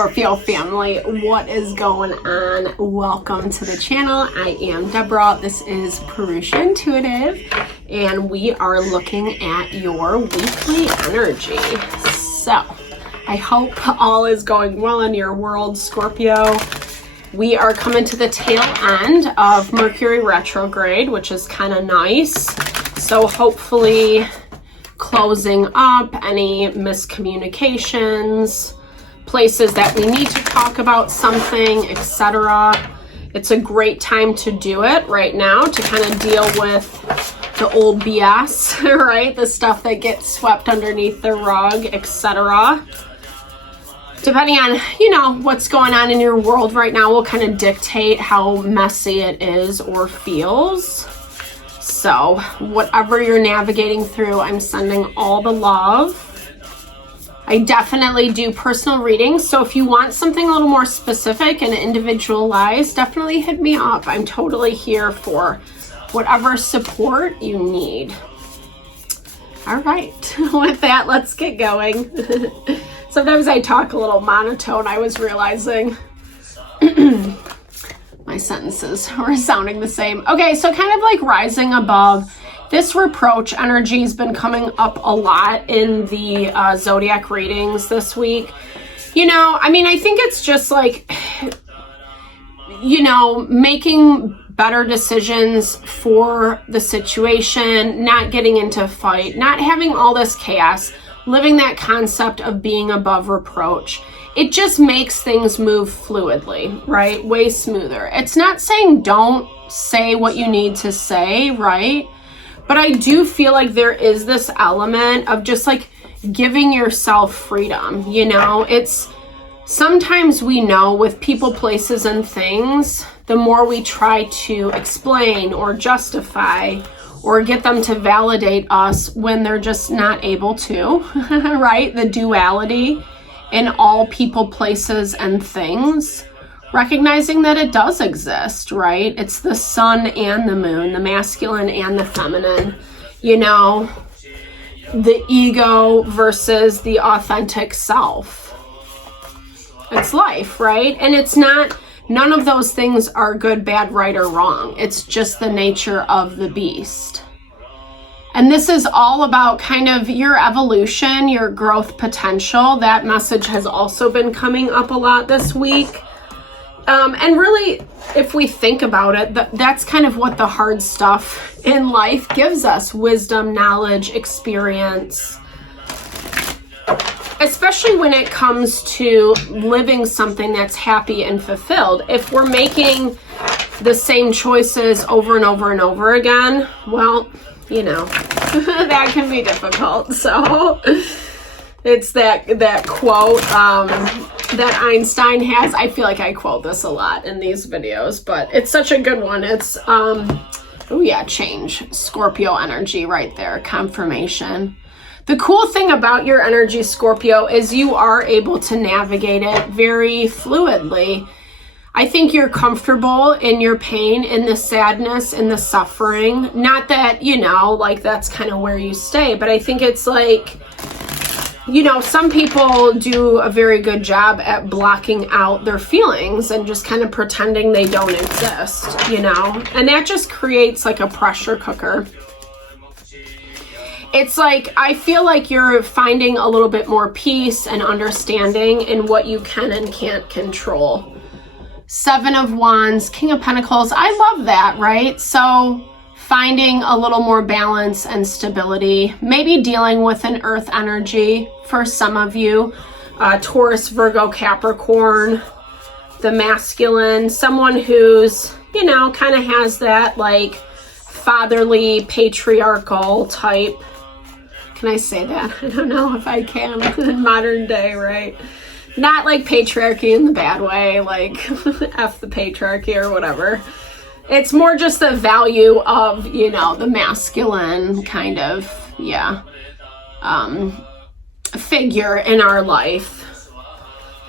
Scorpio family, what is going on? Welcome to the channel. I am Deborah. This is Purusha Intuitive, and we are looking at your weekly energy. So, I hope all is going well in your world, Scorpio. We are coming to the tail end of Mercury retrograde, which is kind of nice. So hopefully closing up any miscommunications, places that we need to talk about something, etc. It's a great time to do it right now to kind of deal with the old BS, right? The stuff that gets swept underneath the rug, etc. Depending on, what's going on in your world right now will kind of dictate how messy it is or feels. So whatever you're navigating through, I'm sending all the love. I definitely do personal readings. So if you want something a little more specific and individualized, definitely hit me up. I'm totally here for whatever support you need. All right, with that, let's get going. Sometimes I talk a little monotone, I was realizing. My sentences were sounding the same. Okay, so kind of like rising above, this reproach energy has been coming up a lot in the zodiac readings this week. I think it's just like, making better decisions for the situation, not getting into a fight, not having all this chaos, living that concept of being above reproach. It just makes things move fluidly, right? Way smoother. It's not saying don't say what you need to say, right? But I do feel like there is this element of just like giving yourself freedom, It's sometimes we know with people, places, and things, the more we try to explain or justify or get them to validate us when they're just not able to, right? The duality in all people, places, and things. Recognizing that it does exist, right? It's the sun and the moon, the masculine and the feminine, the ego versus the authentic self. It's life, right? And it's not, none of those things are good, bad, right, or wrong. It's just the nature of the beast. And this is all about kind of your evolution, your growth potential. That message has also been coming up a lot this week. And really, if we think about it, that's kind of what the hard stuff in life gives us. Wisdom, knowledge, experience. Especially when it comes to living something that's happy and fulfilled. If we're making the same choices over and over and over again, well, that can be difficult. So it's that quote that Einstein has. I feel like I quote this a lot in these videos, but it's such a good one. It's, change. Scorpio energy right there. Confirmation. The cool thing about your energy, Scorpio, is you are able to navigate it very fluidly. I think you're comfortable in your pain, in the sadness, in the suffering. Not that, that's kind of where you stay, but I think it's like, some people do a very good job at blocking out their feelings and just kind of pretending they don't exist, and that just creates like a pressure cooker. It's like, I feel like you're finding a little bit more peace and understanding in what you can and can't control. Seven of Wands, King of Pentacles. I love that, right? So finding a little more balance and stability, maybe dealing with an earth energy for some of you, Taurus, Virgo, Capricorn, the masculine, someone who's, kind of has that like fatherly, patriarchal type. Can I say that? I don't know if I can in modern day, right? Not like patriarchy in the bad way, like F the patriarchy or whatever. It's more just the value of, the masculine kind of, figure in our life.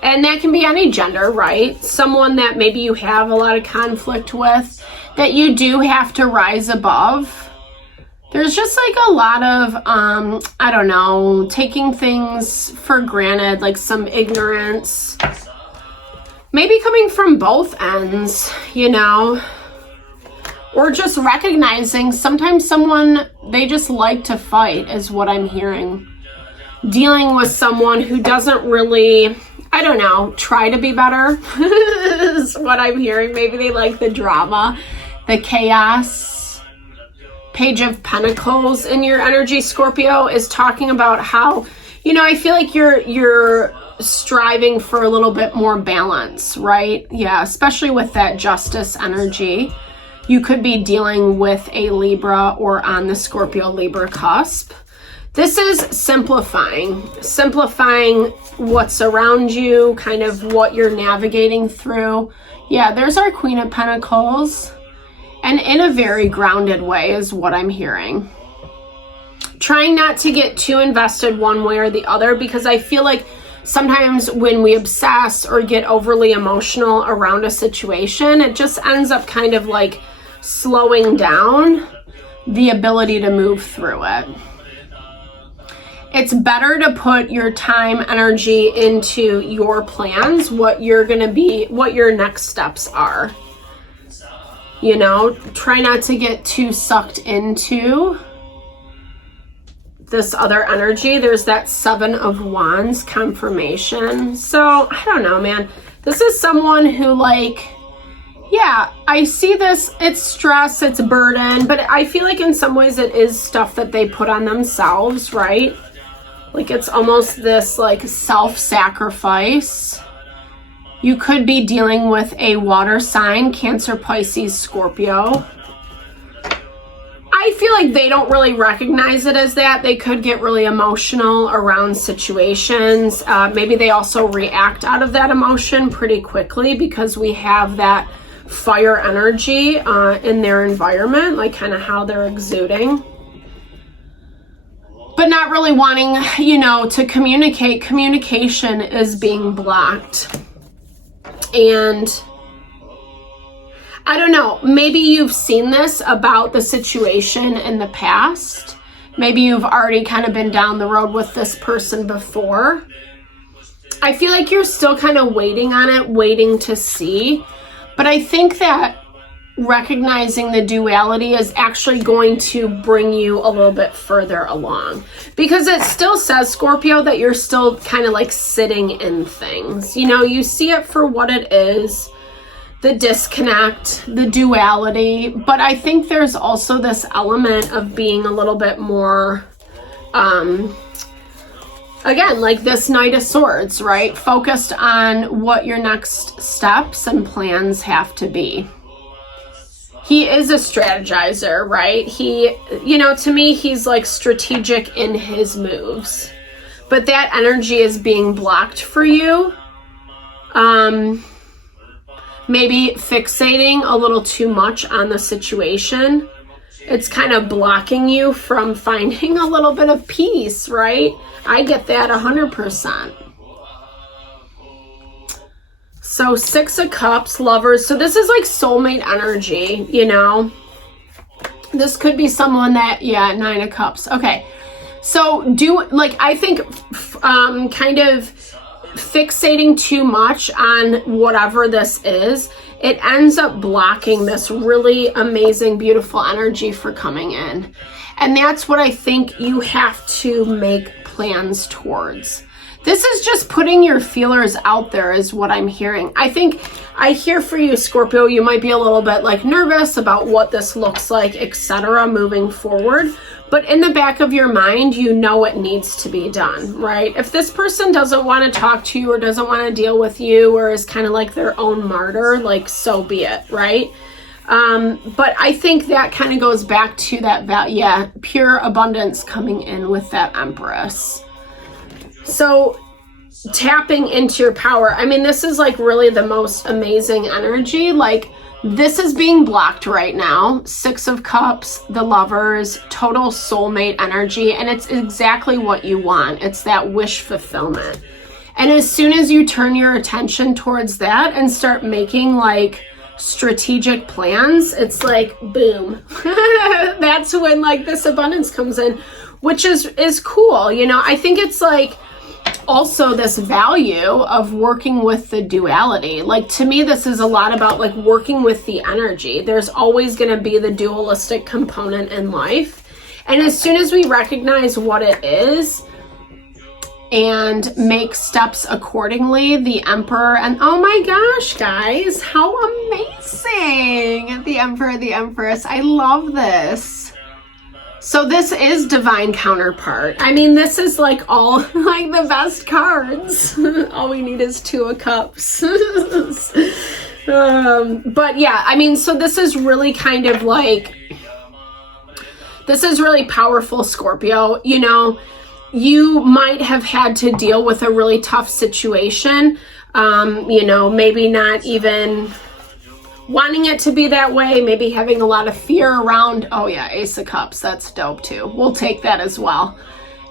And that can be any gender, right? Someone that maybe you have a lot of conflict with, that you do have to rise above. There's just like a lot of, I don't know, taking things for granted, like some ignorance, maybe coming from both ends, you know, or just recognizing sometimes someone, they just like to fight is what I'm hearing. Dealing with someone who doesn't really, I don't know, try to be better is what I'm hearing. Maybe they like the drama, the chaos. Page of Pentacles in your energy, Scorpio, is talking about how, you know, I feel like you're striving for a little bit more balance, right? Yeah, especially with that Justice energy. You could be dealing with a Libra or on the Scorpio-Libra cusp. This is simplifying what's around you, kind of what you're navigating through. Yeah, there's our Queen of Pentacles. And in a very grounded way is what I'm hearing. Trying not to get too invested one way or the other, because I feel like sometimes when we obsess or get overly emotional around a situation, it just ends up kind of like slowing down the ability to move through it. It's better to put your time, energy into your plans, what you're going to be, what your next steps are. You know, try not to get too sucked into this other energy. There's that Seven of Wands confirmation. So, I don't know, man. This is someone who, like, yeah, I see this, it's stress, it's burden, but I feel like in some ways it is stuff that they put on themselves, right? Like it's almost this like self-sacrifice. You could be dealing with a water sign, Cancer, Pisces, Scorpio. I feel like they don't really recognize it as that. They could get really emotional around situations. Maybe they also react out of that emotion pretty quickly because we have that fire energy in their environment, like kind of how they're exuding. But not really wanting, you know, to communicate. Communication is being blocked. And I don't know, maybe you've seen this about the situation in the past. Maybe you've already kind of been down the road with this person before. I feel like you're still kind of waiting on it, waiting to see. But I think that recognizing the duality is actually going to bring you a little bit further along. Because it still says, Scorpio, that you're still kind of like sitting in things. You know, you see it for what it is. The disconnect, the duality, but I think there's also this element of being a little bit more, again, like this Knight of Swords, right? Focused on what your next steps and plans have to be. He is a strategizer, right? He, you know, to me, he's like strategic in his moves, but that energy is being blocked for you. Maybe fixating a little too much on the situation. It's kind of blocking you from finding a little bit of peace, right? I get that 100%. So 6 of Cups, Lovers. So this is like soulmate energy, you know? This could be someone that, yeah, 9 of Cups. Okay. So I think kind of fixating too much on whatever this is, it ends up blocking this really amazing, beautiful energy for coming in. And that's what I think you have to make plans towards. This is just putting your feelers out there is what I'm hearing. I think I hear for you, Scorpio, you might be a little bit like nervous about what this looks like, etc. moving forward. But in the back of your mind, you know it needs to be done, right? If this person doesn't want to talk to you or doesn't want to deal with you or is kind of like their own martyr, like so be it, right? But I think that kind of goes back to that, pure abundance coming in with that Empress. So tapping into your power. I mean, this is like really the most amazing energy. Like this is being blocked right now. 6 of Cups, the Lovers, total soulmate energy. And it's exactly what you want. It's that wish fulfillment. And as soon as you turn your attention towards that and start making like strategic plans, it's like, boom. That's when like this abundance comes in, which is cool. You know, I think it's like, also this value of working with the duality. Like, to me, this is a lot about like working with the energy. There's always going to be the dualistic component in life. And as soon as we recognize what it is and make steps accordingly, the Emperor, and oh my gosh, guys, how amazing! The Emperor, the Empress. I love this. So this is divine counterpart. I mean, this is like all like the best cards. All we need is 2 of Cups. But yeah, I mean, so this is really kind of like, this is really powerful, Scorpio. You know, you might have had to deal with a really tough situation. You know, maybe not even wanting it to be that way, maybe having a lot of fear around. Oh yeah, Ace of Cups, that's dope too. We'll take that as well.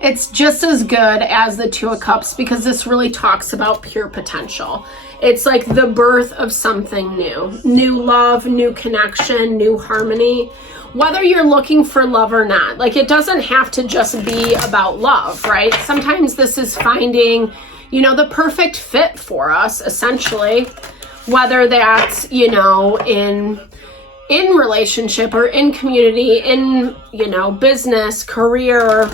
It's just as good as the 2 of Cups because this really talks about pure potential. It's like the birth of something new love, new connection, new harmony. Whether you're looking for love or not, like it doesn't have to just be about love, right? Sometimes this is finding, you know, the perfect fit for us, essentially, whether that's, you know, in relationship or in community, in, you know, business, career,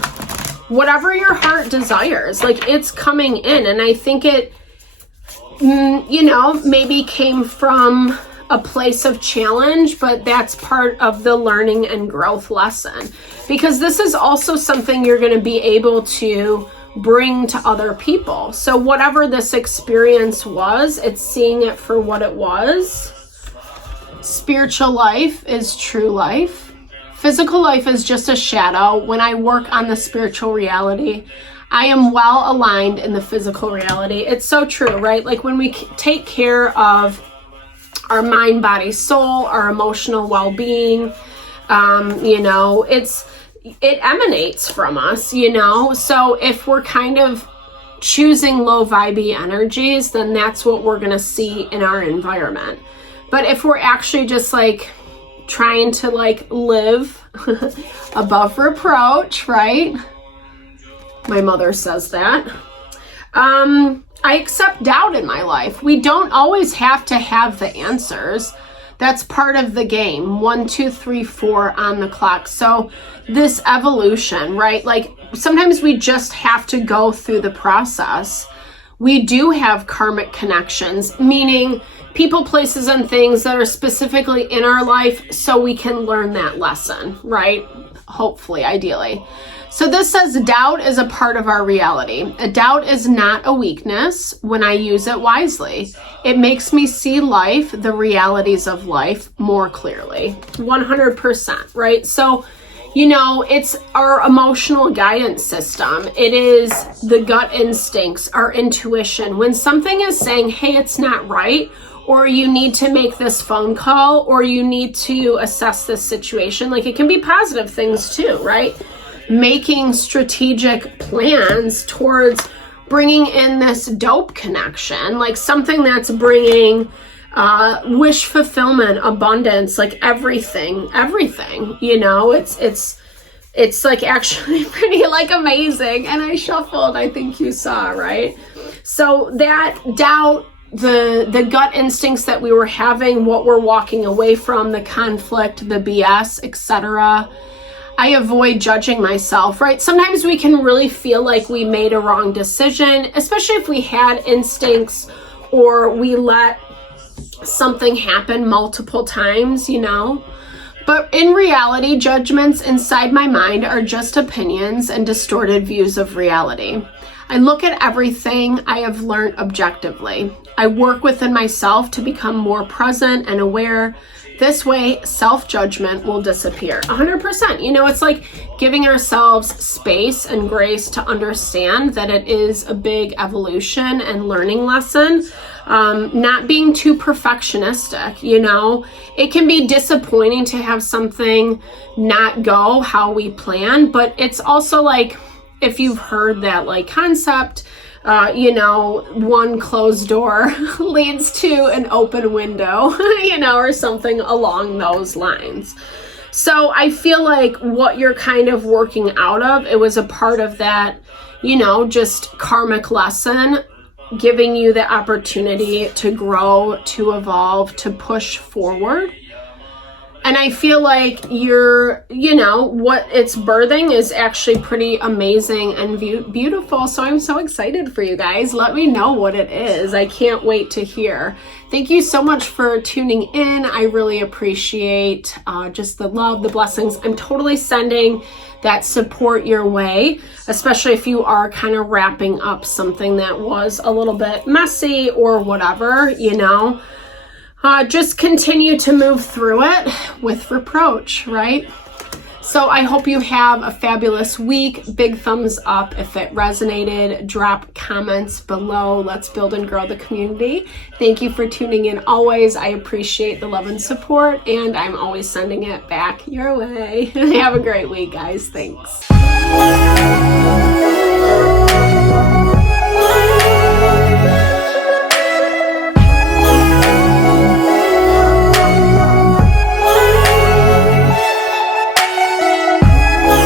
whatever your heart desires, like it's coming in. And I think it, you know, maybe came from a place of challenge, but that's part of the learning and growth lesson, because this is also something you're going to be able to bring to other people. So whatever this experience was, it's seeing it for what it was. Spiritual life is true life. Physical life is just a shadow. When I work on the spiritual reality, I am well aligned in the physical reality. It's so true, right? Like when we take care of our mind, body, soul, our emotional well-being, you know, it emanates from us, you know? So if we're kind of choosing low vibey energies, then that's what we're going to see in our environment. But if we're actually just like trying to like live above reproach, right? My mother says that. I accept doubt in my life. We don't always have to have the answers. That's part of the game. 1, 2, 3, 4 on the clock. So this evolution, right? Like sometimes we just have to go through the process. We do have karmic connections, meaning people, places, and things that are specifically in our life so we can learn that lesson, right? Hopefully, ideally. So this says doubt is a part of our reality. A doubt is not a weakness when I use it wisely. It makes me see life, the realities of life, more clearly. 100%, right? So, you know, it's our emotional guidance system. It is the gut instincts, our intuition. When something is saying, hey, it's not right, or you need to make this phone call, or you need to assess this situation, like it can be positive things too, right? Making strategic plans towards bringing in this dope connection, like something that's bringing wish fulfillment, abundance, like everything, you know, it's like actually pretty like amazing. And I shuffled, I think you saw, right? So that doubt, the gut instincts that we were having, what we're walking away from, the conflict, the BS, etc. I avoid judging myself, right? Sometimes we can really feel like we made a wrong decision, especially if we had instincts or we let something happen multiple times, you know? But in reality, judgments inside my mind are just opinions and distorted views of reality. I look at everything I have learned objectively. I work within myself to become more present and aware. This way, self-judgment will disappear. 100%. You know, it's like giving ourselves space and grace to understand that it is a big evolution and learning lesson. Not being too perfectionistic, you know. It can be disappointing to have something not go how we plan, but it's also like, if you've heard that like concept, you know, one closed door leads to an open window, you know, or something along those lines. So I feel like what you're kind of working out of, it was a part of that, you know, just karmic lesson, giving you the opportunity to grow, to evolve, to push forward. And I feel like you're, you know, what it's birthing is actually pretty amazing and beautiful. So I'm so excited for you guys. Let me know what it is. I can't wait to hear. Thank you so much for tuning in. I really appreciate just the love, the blessings. I'm totally sending that support your way, especially if you are kind of wrapping up something that was a little bit messy or whatever, you know. Just continue to move through it with reproach, right? So I hope you have a fabulous week. Big thumbs up if it resonated. Drop comments below. Let's build and grow the community. Thank you for tuning in always. I appreciate the love and support, and I'm always sending it back your way. Have a great week, guys. Thanks.